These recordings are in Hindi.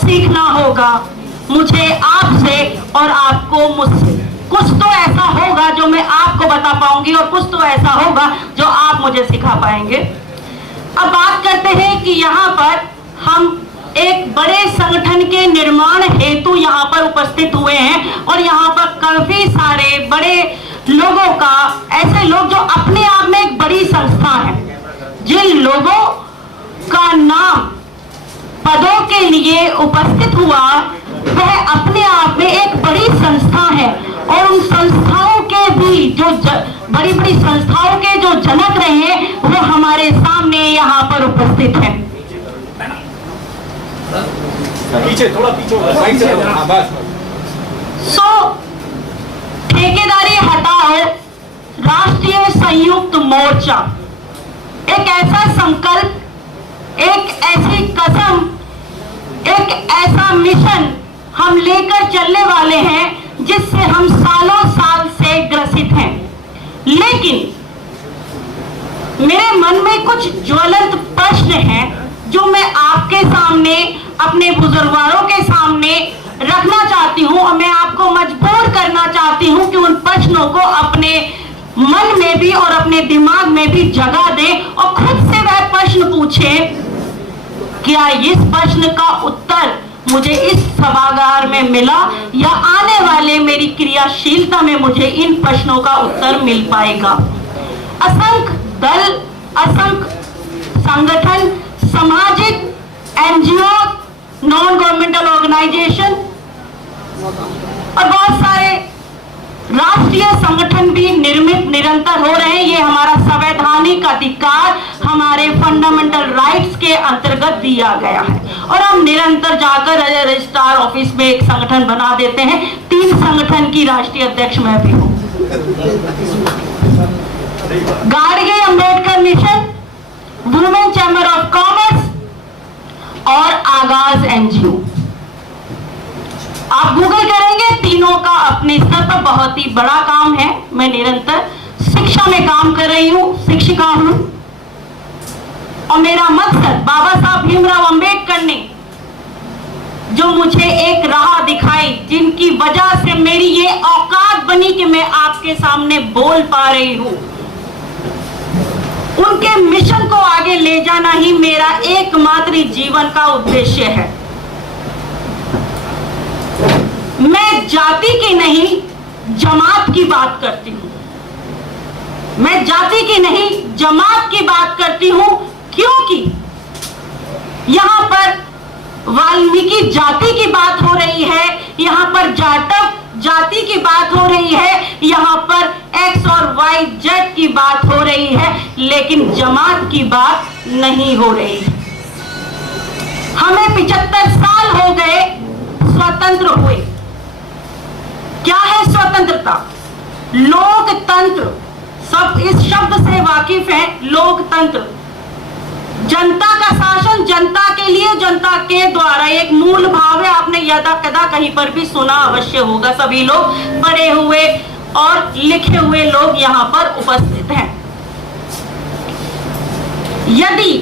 सीखना होगा मुझे आपसे और आपको मुझसे। कुछ तो ऐसा होगा जो मैं आपको बता पाऊंगी और कुछ तो ऐसा होगा जो आप मुझे सिखा पाएंगे। अब बात करते हैं कि यहाँ पर हम एक बड़े संगठन के निर्माण हेतु यहाँ पर उपस्थित हुए हैं और यहाँ पर काफी सारे बड़े लोगों का, ऐसे लोग जो अपने आप में एक बड़ी संस्था है, जिन लोगों का नाम पदों के लिए उपस्थित हुआ वह अपने आप में एक बड़ी संस्था है और उन संस्थाओं के भी जो बड़ी बड़ी संस्थाओं के जो जनक रहे हैं वो हमारे सामने यहाँ पर उपस्थित हैं। पीछे थोड़ा पीछे ठेकेदारी हटाओ राष्ट्रीय संयुक्त मोर्चा एक ऐसा संकल्प, एक ऐसी कसम, एक ऐसा मिशन हम लेकर चलने वाले हैं जिससे हम सालों साल से ग्रसित हैं। लेकिन मेरे मन में कुछ ज्वलंत प्रश्न हैं जो मैं आपके सामने, अपने बुजुर्गवारों के सामने रखना चाहती हूं और मैं आपको मजबूर करना चाहती हूं कि उन प्रश्नों को अपने मन में भी और अपने दिमाग में भी जगह दें और खुद से वह प्रश्न पूछे, क्या इस प्रश्न का उत्तर मुझे इस सभागार में मिला या आने वाले मेरी क्रियाशीलता में मुझे इन प्रश्नों का उत्तर मिल पाएगा। असंख्य दल, असंख्य संगठन, सामाजिक एनजीओ, नॉन गवर्नमेंटल ऑर्गेनाइजेशन और बहुत सारे राष्ट्रीय संगठन भी निर्मित निरंतर हो रहे हैं। ये हमारा संवैधानिक अधिकार, हमारे फंडामेंटल राइट्स के अंतर्गत दिया गया है और हम निरंतर जाकर रजिस्ट्रार ऑफिस में एक संगठन बना देते हैं। 3 संगठन की राष्ट्रीय अध्यक्ष मैं भी हूँ। Gadge Ambedkar mission, women chamber of commerce और आगाज एनजीओ। आप गूगल करेंगे, तीनों का अपने स्तर पर बहुत ही बड़ा काम है। मैं निरंतर शिक्षा में काम कर रही हूँ, शिक्षिका हूँ और मेरा मकसद बाबा साहब भीमराव अंबेडकर ने जो मुझे एक राह दिखाई, जिनकी वजह से मेरी ये औकात बनी कि मैं आपके सामने बोल पा रही हूँ, उनके मिशन को आगे ले जाना ही मेरा एकमात्र जीवन का उद्देश्य है। मैं जाति की नहीं जमात की बात करती हूं। मैं जाति की नहीं जमात की बात करती हूं क्योंकि यहां पर वाल्मीकि जाति की बात हो रही है, यहां पर जाटव जाति की बात हो रही है, यहां पर एक्स और वाई जेड की बात हो रही है, लेकिन जमात की बात नहीं हो रही है। हमें 75 साल हो गए स्वतंत्र हुए। क्या है स्वतंत्रता? लोकतंत्र, सब इस शब्द से वाकिफ हैं। लोकतंत्र, जनता का शासन जनता के लिए, जनता के द्वारा, एक मूल भाव है। आपने यदा कदा कहीं पर भी सुना अवश्य होगा। सभी लोग पढ़े हुए और लिखे हुए लोग यहाँ पर उपस्थित हैं। यदि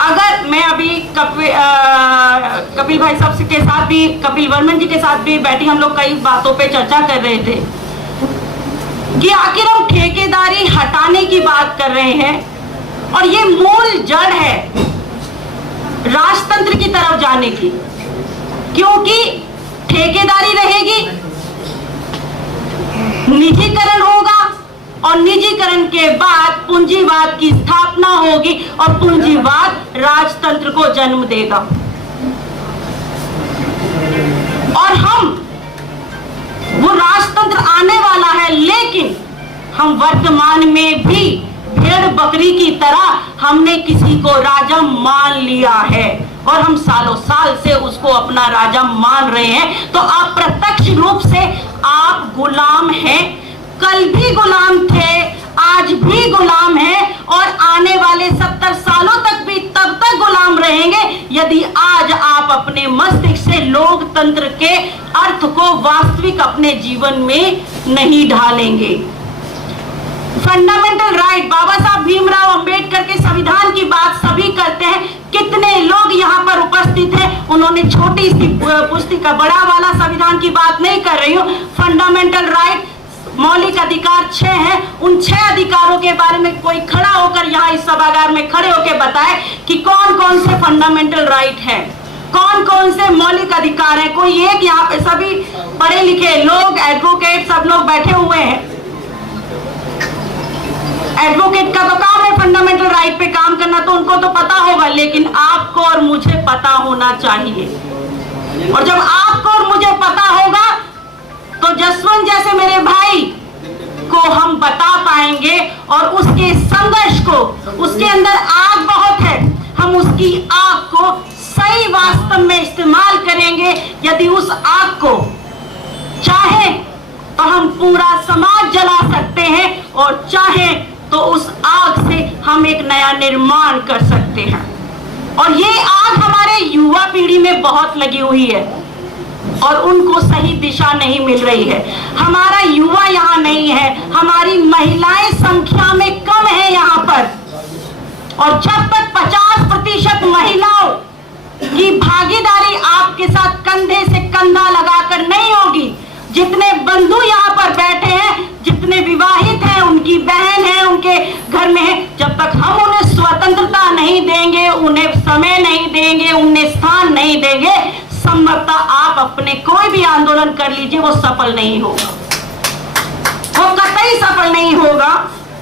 अगर मैं अभी कपिल भाई साहब के साथ भी, कपिल वर्मन जी के साथ भी बैठी, हम लोग कई बातों पे चर्चा कर रहे थे कि आखिर हम ठेकेदारी हटाने की बात कर रहे हैं और ये मूल जड़ है राजतंत्र की तरफ जाने की, क्योंकि ठेकेदारी रहेगी, निजीकरण होगा और निजीकरण के बाद पूंजीवाद की स्थापना होगी और पूंजीवाद राजतंत्र को जन्म देगा। और हम, वो राजतंत्र आने वाला है, लेकिन हम वर्तमान में भी भेड़ बकरी की तरह हमने किसी को राजा मान लिया है और हम सालों साल से उसको अपना राजा मान रहे हैं। तो अप्रत्यक्ष रूप से आप गुलाम हैं, कल भी गुलाम थे, आज भी गुलाम हैं और आने वाले 70 सालों तक भी तब तक गुलाम रहेंगे यदि आज आप अपने मस्तिष्क से लोकतंत्र के अर्थ को वास्तविक अपने जीवन में नहीं ढालेंगे। फंडामेंटल राइट, बाबा साहब भीमराव अंबेडकर के संविधान की बात सभी करते हैं। कितने लोग यहाँ पर उपस्थित हैं, उन्होंने पुस्तिका बड़ा वाला संविधान की बात नहीं कर रही हूँ। फंडामेंटल राइट, मौलिक अधिकार 6 हैं। उन 6 अधिकारों के बारे में कोई खड़ा होकर यहाँ इस सभागार में खड़े होकर बताए कि कौन कौन से फंडामेंटल राइट हैं, कौन कौन से मौलिक अधिकार हैं। कोई एक, यहाँ पे सभी पढ़े लिखे लोग, एडवोकेट सब लोग बैठे हुए हैं। एडवोकेट का तो काम है फंडामेंटल राइट पे काम करना, तो उनको तो पता होगा, लेकिन आपको और मुझे पता होना चाहिए। और जब आपको और मुझे पता होगा तो जसवंत जैसे मेरे भाई को हम बता पाएंगे और उसके संघर्ष को, उसके अंदर आग बहुत है, हम उसकी आग को सही वास्तव में इस्तेमाल करेंगे। यदि उस आग को चाहे तो हम पूरा समाज जला सकते हैं, और चाहे तो उस आग से हम एक नया निर्माण कर सकते हैं। और ये आग हमारे युवा पीढ़ी में बहुत लगी हुई है और उनको सही दिशा नहीं मिल रही है। हमारा युवा यहाँ नहीं है, हमारी महिलाएं संख्या में कम है यहाँ पर। और जब तक 50% महिलाओं की भागीदारी आपके साथ कंधे से कंधा लगाकर नहीं होगी, जितने बंधु यहाँ पर बैठे हैं, जितने विवाहित हैं, उनकी बहन है, उनके घर में है, जब तक हम उन्हें स्वतंत्रता नहीं देंगे, उन्हें समय नहीं देंगे, उन्हें स्थान नहीं देंगे, संभवतः आप अपने कोई भी आंदोलन कर लीजिए, वो सफल नहीं होगा, वो कतई सफल नहीं होगा।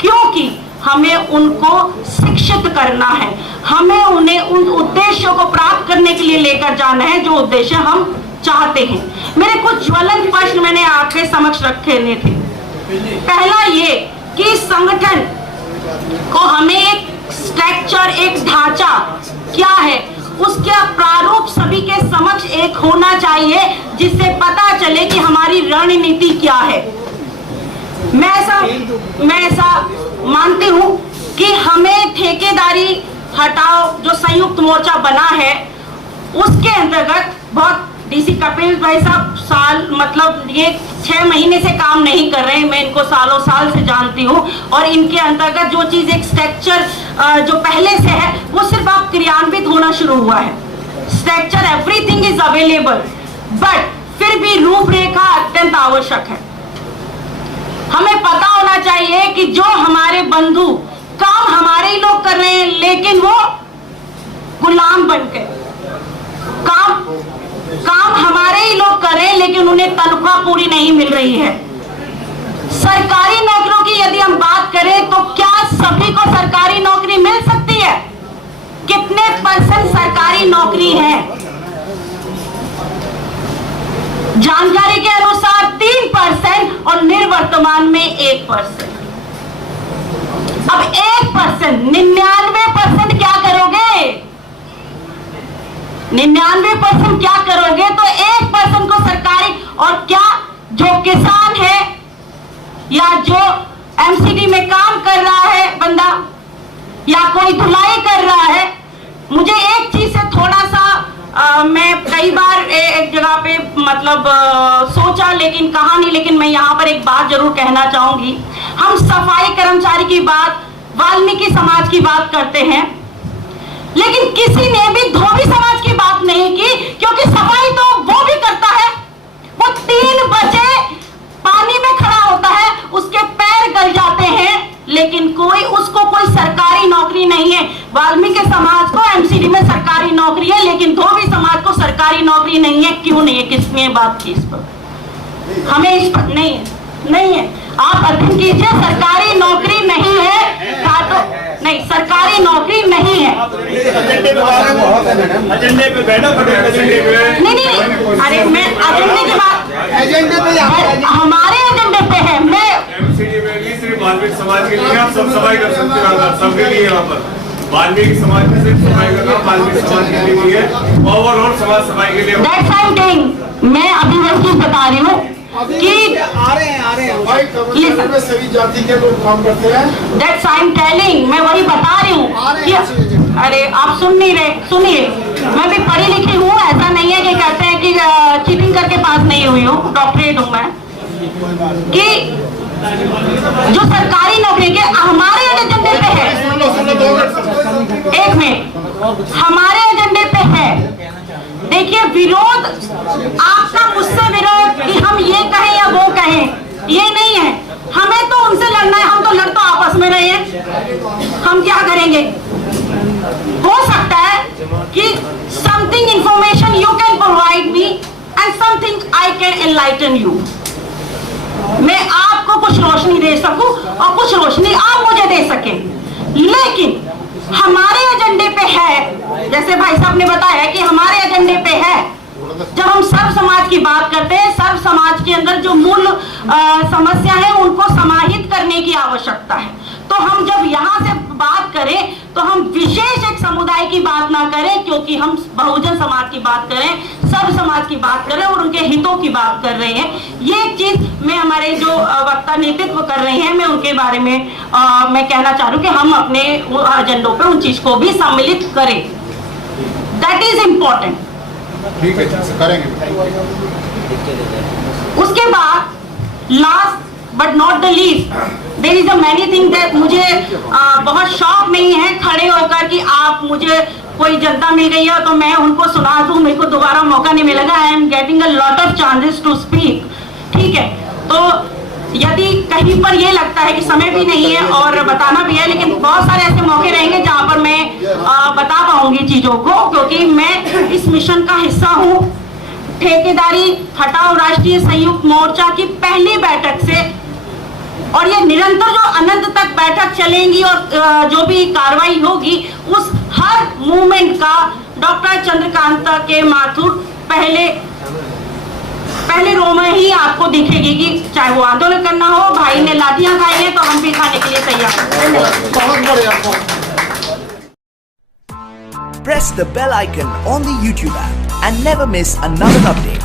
क्योंकि हमें उनको शिक्षित करना है, हमें उन्हें उन उद्देश्यों को प्राप्त करने के लिए लेकर जाना है जो उद्देश्य हम चाहते हैं। मेरे कुछ ज्वलंत प्रश्न मैंने आपके समक्ष रखे थे। पहला ये कि संगठन को हमें एक स्ट्रक्चर, एक ढांचा क्या है, उसका प्रारूप सभी के समक्ष एक होना चाहिए, जिससे पता चले कि हमारी रणनीति क्या है। मैं ऐसा मानती हूं कि हमें ठेकेदारी हटाओ जो संयुक्त मोर्चा बना है, उसके अंतर्गत बहुत डीसी कपिल भाई साहब मतलब ये 6 महीने से काम नहीं कर रहे हैं, मैं इनको सालों साल से जानती हूँ। और इनके अंतर्गत जो चीज एक स्ट्रक्चर जो पहले से है वो सिर्फ अब क्रियान्वित होना शुरू हुआ है। Structure everything is available, but फिर भी रूपरेखा अत्यंत आवश्यक है। हमें पता होना चाहिए कि जो हमारे बंधु काम हमारे ही लोग कर रहे हैं, लेकिन वो गुलाम बनकर काम हमारे ही लोग कर रहे हैं, लेकिन उन्हें तनख्वाह पूरी नहीं मिल रही है। सरकारी नौकरियों की यदि हम बात करें तो क्या सभी को सरकारी नौकरी मिल सकती है? कितने % सरकारी नौकरी है? जानकारी के अनुसार 3% और निर्वर्तमान में 1%। अब 1%, 99% क्या करोगे? 99% क्या करोगे? तो 1% को सरकारी, और क्या जो किसान है या जो एमसीडी में काम कर रहा है बंदा या कोई धुलाई कर रहा है, मुझे एक चीज से थोड़ा सा मैं कई बार एक जगह पे मतलब सोचा लेकिन कहा नहीं, लेकिन मैं यहाँ पर एक बात जरूर कहना चाहूंगी। हम सफाई कर्मचारी की बात, वाल्मीकि समाज की बात करते हैं, लेकिन किसी ने भी धोबी समाज की बात नहीं की, क्योंकि सफाई तो वो भी करता है। वो 3 बजे पानी में खड़ा होता है, उसके पैर गल जाते हैं, लेकिन उसको कोई सरकारी नौकरी नहीं है। वाल्मीकि समाज को एमसीडी में सरकारी नौकरी है, लेकिन धोबी समाज को सरकारी नौकरी नहीं है। क्यों नहीं है? किसने बात की इस पर? हमें इस पर नहीं है। आप अध्ययन कीजिए, सरकारी नौकरी नहीं है, नहीं सरकारी नौकरी नहीं है। एजेंडे पे बैठो, नहीं, अरे मैं एजेंडे की बात, हमारे एजेंडे पे है। मैं एमसीडी में भी सिर्फ वाल्मीकि समाज के लिए आप सब सफाई कर सकते हो, सबके लिए यहाँ पर वाल्मीकि समाज में सिर्फ सफाई करना वाल्मीकि समाज के लिए है, ओवरऑल समाज सफाई के लिए। दैट्स आई एम टेलिंग, मैं अभी वो चीज बता रही हूँ कि आ रहे हैं में सभी जाति के लोग काम करते हैं। दैट्स आई एम टेलिंग, मैं वही बता रही हूँ। अरे आप सुन नहीं रहे, सुनिए, मैं भी पढ़ी लिखी हूँ, ऐसा नहीं है कि कहते हैं कि चीटिंग करके पास नहीं हुई हूँ, डॉक्टरेट हूँ मैं। कि जो सरकारी नौकरी के हमारे एजेंडे पे है, एक मिनट, हमारे एजेंडे पे है। देखिए, विरोध ये नहीं है, हमें तो उनसे लड़ना है, हम तो लड़ तो आपस में रहे हैं, हम क्या करेंगे? हो सकता है कि something information you can provide me and something I can enlighten you. मैं आपको कुछ रोशनी दे सकूं और कुछ रोशनी आप मुझे दे सकें, लेकिन हमारे एजेंडे पे है, जैसे भाई साहब ने बताया कि हमारे एजेंडे पे है, जब हम सर्व समाज की बात करते हैं, सर्व समाज के अंदर जो मूल समस्या है उनको समाहित करने की आवश्यकता है। तो हम जब यहाँ से बात करें तो हम विशेष एक समुदाय की बात ना करें, क्योंकि हम बहुजन समाज की बात करें, सर्व समाज की बात करें और उनके हितों की बात कर रहे हैं। ये एक चीज मैं हमारे जो वक्ता नेतृत्व कर रहे हैं, मैं उनके बारे में मैं कहना चाह रही हूँ कि हम अपने एजेंडों पे उन चीज को भी सम्मिलित करें। That is important. ठीक है, करेंगे। उसके बाद last but not the least, there is a many thing that मुझे बहुत शौक नहीं है खड़े होकर कि आप मुझे कोई जनता मिल गई है तो मैं उनको सुना दूं, मेरे को दोबारा मौका नहीं मिलेगा। I am getting a lot of chances to speak, ठीक है। तो यदि कहीं पर ये लगता है कि समय भी नहीं है और बताना भी है, लेकिन बहुत सारे ऐसे मौके रहेंगे जहां पर मैं बता पाऊंगी चीजों को, क्योंकि मैं इस मिशन का हिस्सा हूं। ठेकेदारी हटाओ राष्ट्रीय संयुक्त मोर्चा की पहली बैठक से, और ये निरंतर जो अनंत तक बैठक चलेंगी और जो भी कार्रवाई होगी, उस हर मूवमेंट का डॉक्टर चंद्रकांता के माथुर पहले रो में ही आपको दिखेगी कि चाहे वो आंदोलन करना हो, भाई ने लाठियां खाई है तो हम भी खाने के लिए तैयार हैं। बहुत बढ़िया। Press the bell icon on the YouTube app and never miss another update.